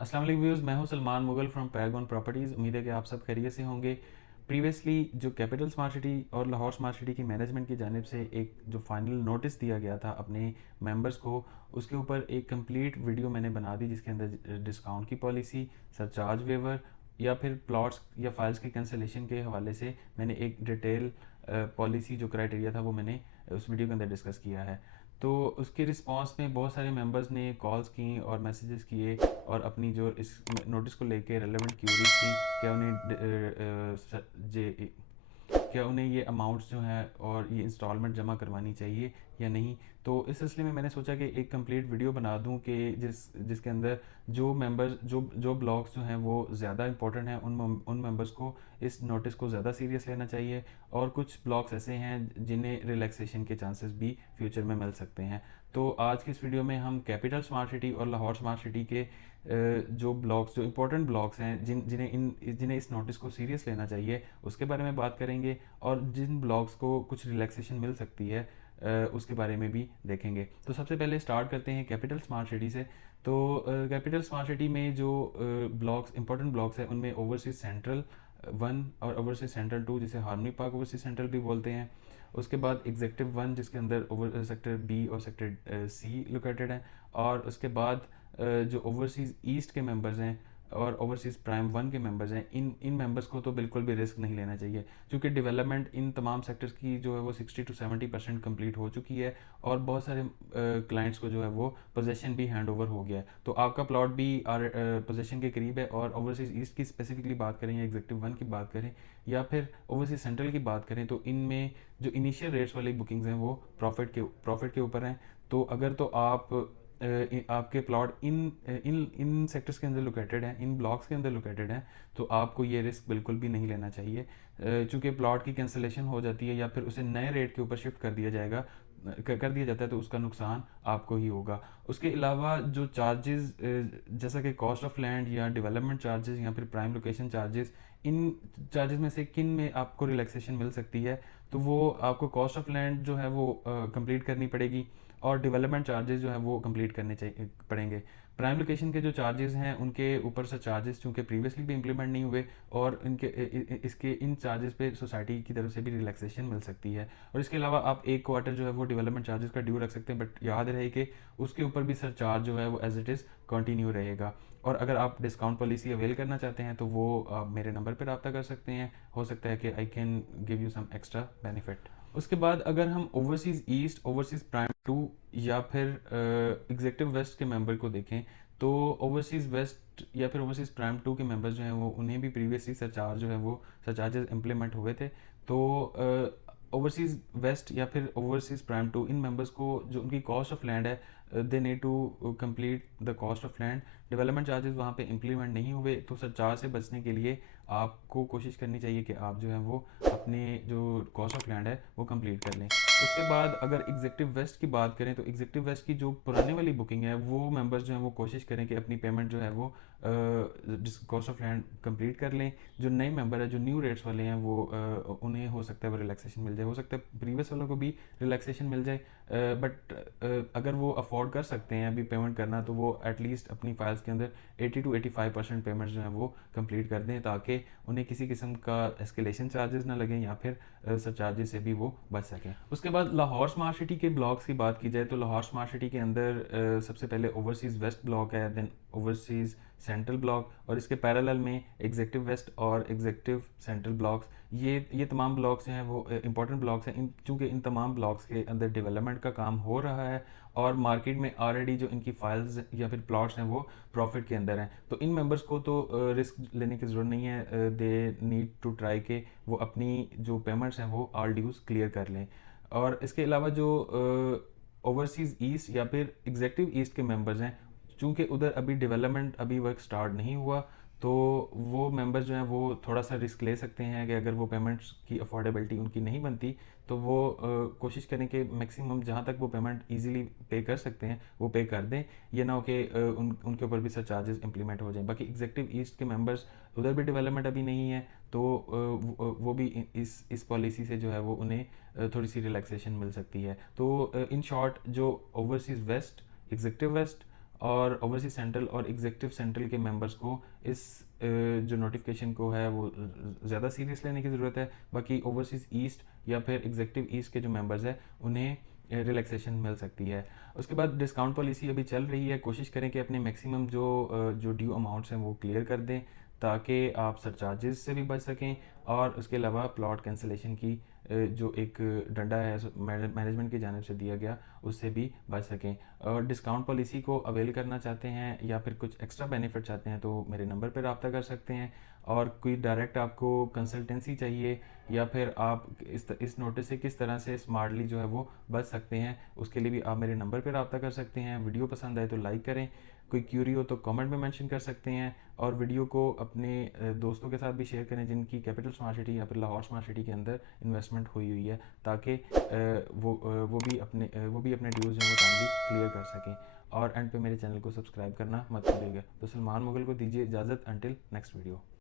अस्सलाम वालेकुम व्यूअर्स, मैं हूं Salman Mughal from Paragon properties. उम्मीद है कि आप सब खैरियत से होंगे। प्रीवियसली जो कैपिटल स्मार्ट सिटी और लाहौर स्मार्ट सिटी की मैनेजमेंट की जानिब से एक जो फाइनल नोटिस दिया गया था अपने मेंबर्स को, उसके ऊपर एक कंप्लीट वीडियो मैंने बना दी, जिसके अंदर डिस्काउंट की पॉलिसी, सरचार्ज वेवर या फिर प्लॉट्स या फाइल्स के कैंसिलेशन के हवाले से मैंने एक डिटेल पॉलिसी जो क्राइटेरिया था वो मैंने उस वीडियो के अंदर डिस्कस किया है। तो उसके रिस्पांस में बहुत सारे मेंबर्स ने कॉल्स की और मैसेजेस किए और अपनी जो इस नोटिस को लेके रेलेवेंट क्यूरीज थी। क्या क्या उन्हें ये अमाउंट्स जो हैं और ये इंस्टॉलमेंट जमा करवानी चाहिए या नहीं। तो इस सिलसिले में मैंने सोचा कि एक कंप्लीट वीडियो बना दूं कि जिसके अंदर जो मेंबर्स जो ब्लॉग्स जो हैं वो ज़्यादा इंपॉर्टेंट हैं, उन मेंबर्स को इस नोटिस को ज़्यादा सीरियस लेना चाहिए, और कुछ ब्लॉग्स ऐसे हैं जिन्हें रिलैक्सेशन के चांसेस भी फ्यूचर में मिल सकते हैं। तो आज की इस वीडियो में हम कैपिटल स्मार्ट सिटी और लाहौर स्मार्ट सिटी के जो ब्लॉग्स, जो इंपॉर्टेंट ब्लॉग्स हैं जिन्हें इस नोटिस को सीरियस लेना चाहिए, उसके बारे में बात करेंगे, और जिन ब्लॉग्स को कुछ रिलैक्सेशन मिल सकती है उसके बारे में भी देखेंगे। तो सबसे पहले स्टार्ट करते हैं कैपिटल स्मार्ट सिटी से। तो कैपिटल स्मार्ट सिटी में जो ब्लॉक्स, इंपॉर्टेंट ब्लॉक्स हैं, उनमें ओवरसीज सेंट्रल 1 और ओवरसीज सेंट्रल 2, जिसे हार्मनी पार्क ओवरसीज सेंट्रल भी बोलते हैं। उसके बाद एग्जेक्टिव 1, जिसके अंदर ओवर सेक्टर बी और सेक्टर सी लोकेटेड हैं। और उसके बाद जो ओवरसीज़ ईस्ट के मेंबर्स हैं और ओवरसीज़ प्राइम 1 के मेंबर्स हैं, इन मेंबर्स को तो बिल्कुल भी रिस्क नहीं लेना चाहिए, क्योंकि डेवलपमेंट इन तमाम सेक्टर्स की जो है वो 60 to 70% कंप्लीट हो चुकी है, और बहुत सारे क्लाइंट्स को जो है वो पोजेसन भी हैंड ओवर हो गया है। तो आपका प्लॉट भी पोजेसन के करीब है। और ओवरसीज़ ईस्ट की स्पेसिफिकली बात करें या एग्जेक्टिव 1 की बात करें या फिर ओवरसीज़ सेंट्रल की बात करें, तो इनमें जो इनिशियल रेट्स वाली बुकिंग्स हैं वो प्रॉफिट के ऊपर हैं। तो अगर तो आपके प्लॉट इन सेक्टर्स के अंदर लोकेटेड हैं, इन ब्लॉक्स के अंदर लोकेटेड हैं, तो आपको ये रिस्क बिल्कुल भी नहीं लेना चाहिए। चूँकि प्लॉट की कैंसिलेशन हो जाती है या फिर उसे नए रेट के ऊपर शिफ्ट कर दिया जाता है, तो उसका नुकसान आपको ही होगा। उसके अलावा जो चार्जेस, जैसा कि कॉस्ट ऑफ लैंड या डेवलपमेंट चार्जेस या फिर प्राइम लोकेशन चार्जेस, इन चार्जेस में से किन में आपको रिलैक्सेशन मिल सकती है, तो वो आपको कॉस्ट ऑफ लैंड जो है वो कंप्लीट करनी पड़ेगी, और डेवलपमेंट चार्जेस जो है वो कंप्लीट करने चाहिए पड़ेंगे। प्राइम लोकेशन के जो चार्जेस हैं उनके ऊपर से चार्जेस चूँकि प्रीवियसली भी इंप्लीमेंट नहीं हुए, और इसके इन चार्जेस पे सोसाइटी की तरफ से भी रिलैक्सेशन मिल सकती है। और इसके अलावा आप एक क्वार्टर जो है वो डेवलपमेंट चार्जेस का ड्यू रख सकते हैं, बट याद रहे कि उसके ऊपर भी सर चार्ज जो है वो एज इट इज़ कंटिन्यू रहेगा। और अगर आप डिस्काउंट पॉलिसी अवेल करना चाहते हैं तो वो आप मेरे नंबर पर रब्ता कर सकते हैं। हो सकता है कि I can give you some extra benefit. उसके बाद अगर हम ओवरसीज़ ईस्ट, ओवरसीज़ प्राइम 2 या फिर एग्जेक्टिव वेस्ट के मेंबर को देखें, तो ओवरसीज़ वेस्ट या फिर ओवरसीज़ प्राइम 2 के मेंबर्स जो हैं वो, उन्हें भी प्रीवियसली सरचार्ज जो है वो सरचार्जेस इम्प्लीमेंट हुए थे। तो ओवरसीज़ वेस्ट या फिर ओवरसीज़ प्राइम 2, इन मेंबर्स को जो उनकी कॉस्ट ऑफ लैंड है, they need to complete the cost of land. Development charges वहाँ पे इम्प्लीमेंट नहीं हुए, तो सरचार्ज से बचने के लिए आपको कोशिश करनी चाहिए कि आप जो है वो अपने जो कॉस्ट ऑफ लैंड है वो कंप्लीट कर लें। उसके बाद अगर एग्जेक्टिव वेस्ट की बात करें, तो एग्जेक्टिव वेस्ट की जो पुराने वाली बुकिंग है, वो मेंबर्स जो हैं वो कोशिश करें कि अपनी पेमेंट जो है वो कॉस्ट ऑफ लैंड कंप्लीट कर लें। जो नए मेंबर है, जो न्यू रेट्स वाले हैं, वो उन्हें हो सकता है वो रिलैक्सेशन मिल जाए, हो सकता है प्रीवियस वालों को भी रिलैक्सेशन मिल जाए। बट अगर वो अफोर्ड कर सकते हैं अभी पेमेंट करना, तो वो एटलीस्ट अपनी फाइल्स के अंदर 80 to 85% पेमेंट्स जो हैं वो कंप्लीट कर दें, ताकि उन्हें किसी किस्म का एस्केलेशन चार्जेस ना लगें या फिर सर चार्जेस से भी वो बच सकें। उसके बाद लाहौर स्मार्ट सिटी के ब्लॉक्स की बात की जाए, तो लाहौर स्मार्ट सिटी के अंदर सबसे पहले ओवरसीज़ वेस्ट ब्लॉक है, देन ओवरसीज़ सेंट्रल ब्लॉक, और इसके पैरेलल में एग्जेक्टिव वेस्ट और एग्जेक्टिव सेंट्रल ब्लॉक्स। ये तमाम ब्लॉक्स हैं वो इंपॉर्टेंट ब्लॉक्स हैं, चूँकि इन तमाम ब्लॉक्स के अंदर डेवलपमेंट का काम हो रहा है, और मार्केट में ऑलरेडी जो इनकी फाइल्स या फिर प्लॉट्स हैं वो प्रॉफिट के अंदर हैं। तो इन मेंबर्स को तो रिस्क लेने की ज़रूरत नहीं है। दे नीड टू ट्राई के वो अपनी जो पेमेंट्स हैं वो ऑल ड्यूज़ क्लियर कर लें। और इसके अलावा जो ओवरसीज़ ईस्ट या फिर एग्जेक्टिव ईस्ट के मेंबर्स हैं, चूँकि उधर अभी डेवलपमेंट अभी वर्क स्टार्ट नहीं हुआ, तो वो मेंबर्स जो हैं वो थोड़ा सा रिस्क ले सकते हैं कि अगर वो पेमेंट्स की अफोर्डेबिलिटी उनकी नहीं बनती, तो वो कोशिश करें कि मैक्सिमम जहाँ तक वो पेमेंट इजीली पे कर सकते हैं वो पे कर दें। ये ना हो कि उनके ऊपर भी सर चार्जेस इंप्लीमेंट हो जाएं। बाकी एग्जेक्टिव ईस्ट के मेंबर्स, उधर भी डेवलपमेंट अभी नहीं है, तो वो भी इस पॉलिसी से जो है वो उन्हें थोड़ी सी रिलैक्सेशन मिल सकती है। तो इन शॉर्ट, जो ओवरसीज़ वेस्ट, एग्जेक्टिव वेस्ट और ओवरसीज सेंट्रल और एग्जीक्यूटिव सेंट्रल के मेंबर्स को इस जो नोटिफिकेशन को है वो ज़्यादा सीरियस लेने की ज़रूरत है। बाकी ओवरसीज़ ईस्ट या फिर एग्जीक्यूटिव ईस्ट के जो मेंबर्स हैं उन्हें रिलैक्सेशन मिल सकती है। उसके बाद डिस्काउंट पॉलिसी अभी चल रही है, कोशिश करें कि अपने मैक्सिमम जो ड्यू अमाउंट्स हैं वो क्लियर कर दें ताकि आप सरचार्जेस से भी बच सकें और उसके अलावा प्लॉट कैंसिलेशन की जो एक डंडा है मैनेजमेंट की जानिब से दिया गया उससे भी बच सकें। और डिस्काउंट पॉलिसी को अवेल करना चाहते हैं या फिर कुछ एक्स्ट्रा बेनिफिट चाहते हैं तो मेरे नंबर पर रब्ता कर सकते हैं। और कोई डायरेक्ट आपको कंसल्टेंसी चाहिए या फिर आप इस नोटिस से किस तरह से स्मार्टली जो है वो बच सकते हैं, उसके लिए भी आप मेरे नंबर पर रब्ता कर सकते हैं। वीडियो पसंद आए तो लाइक करें, कोई क्यूरी हो तो कमेंट में मेंशन कर सकते हैं और वीडियो को अपने दोस्तों के साथ भी शेयर करें जिनकी कैपिटल स्मार्ट सिटी या फिर लाहौर स्मार्ट सिटी के अंदर इन्वेस्टमेंट हुई है ताकि वो भी अपने ड्यूज़ जो है वो टाइमली क्लियर कर सकें। और एंड पे मेरे चैनल को सब्सक्राइब करना मत भूलिएगा। तो सलमान मुगल को दीजिए इजाज़त, अंटिल नेक्स्ट वीडियो।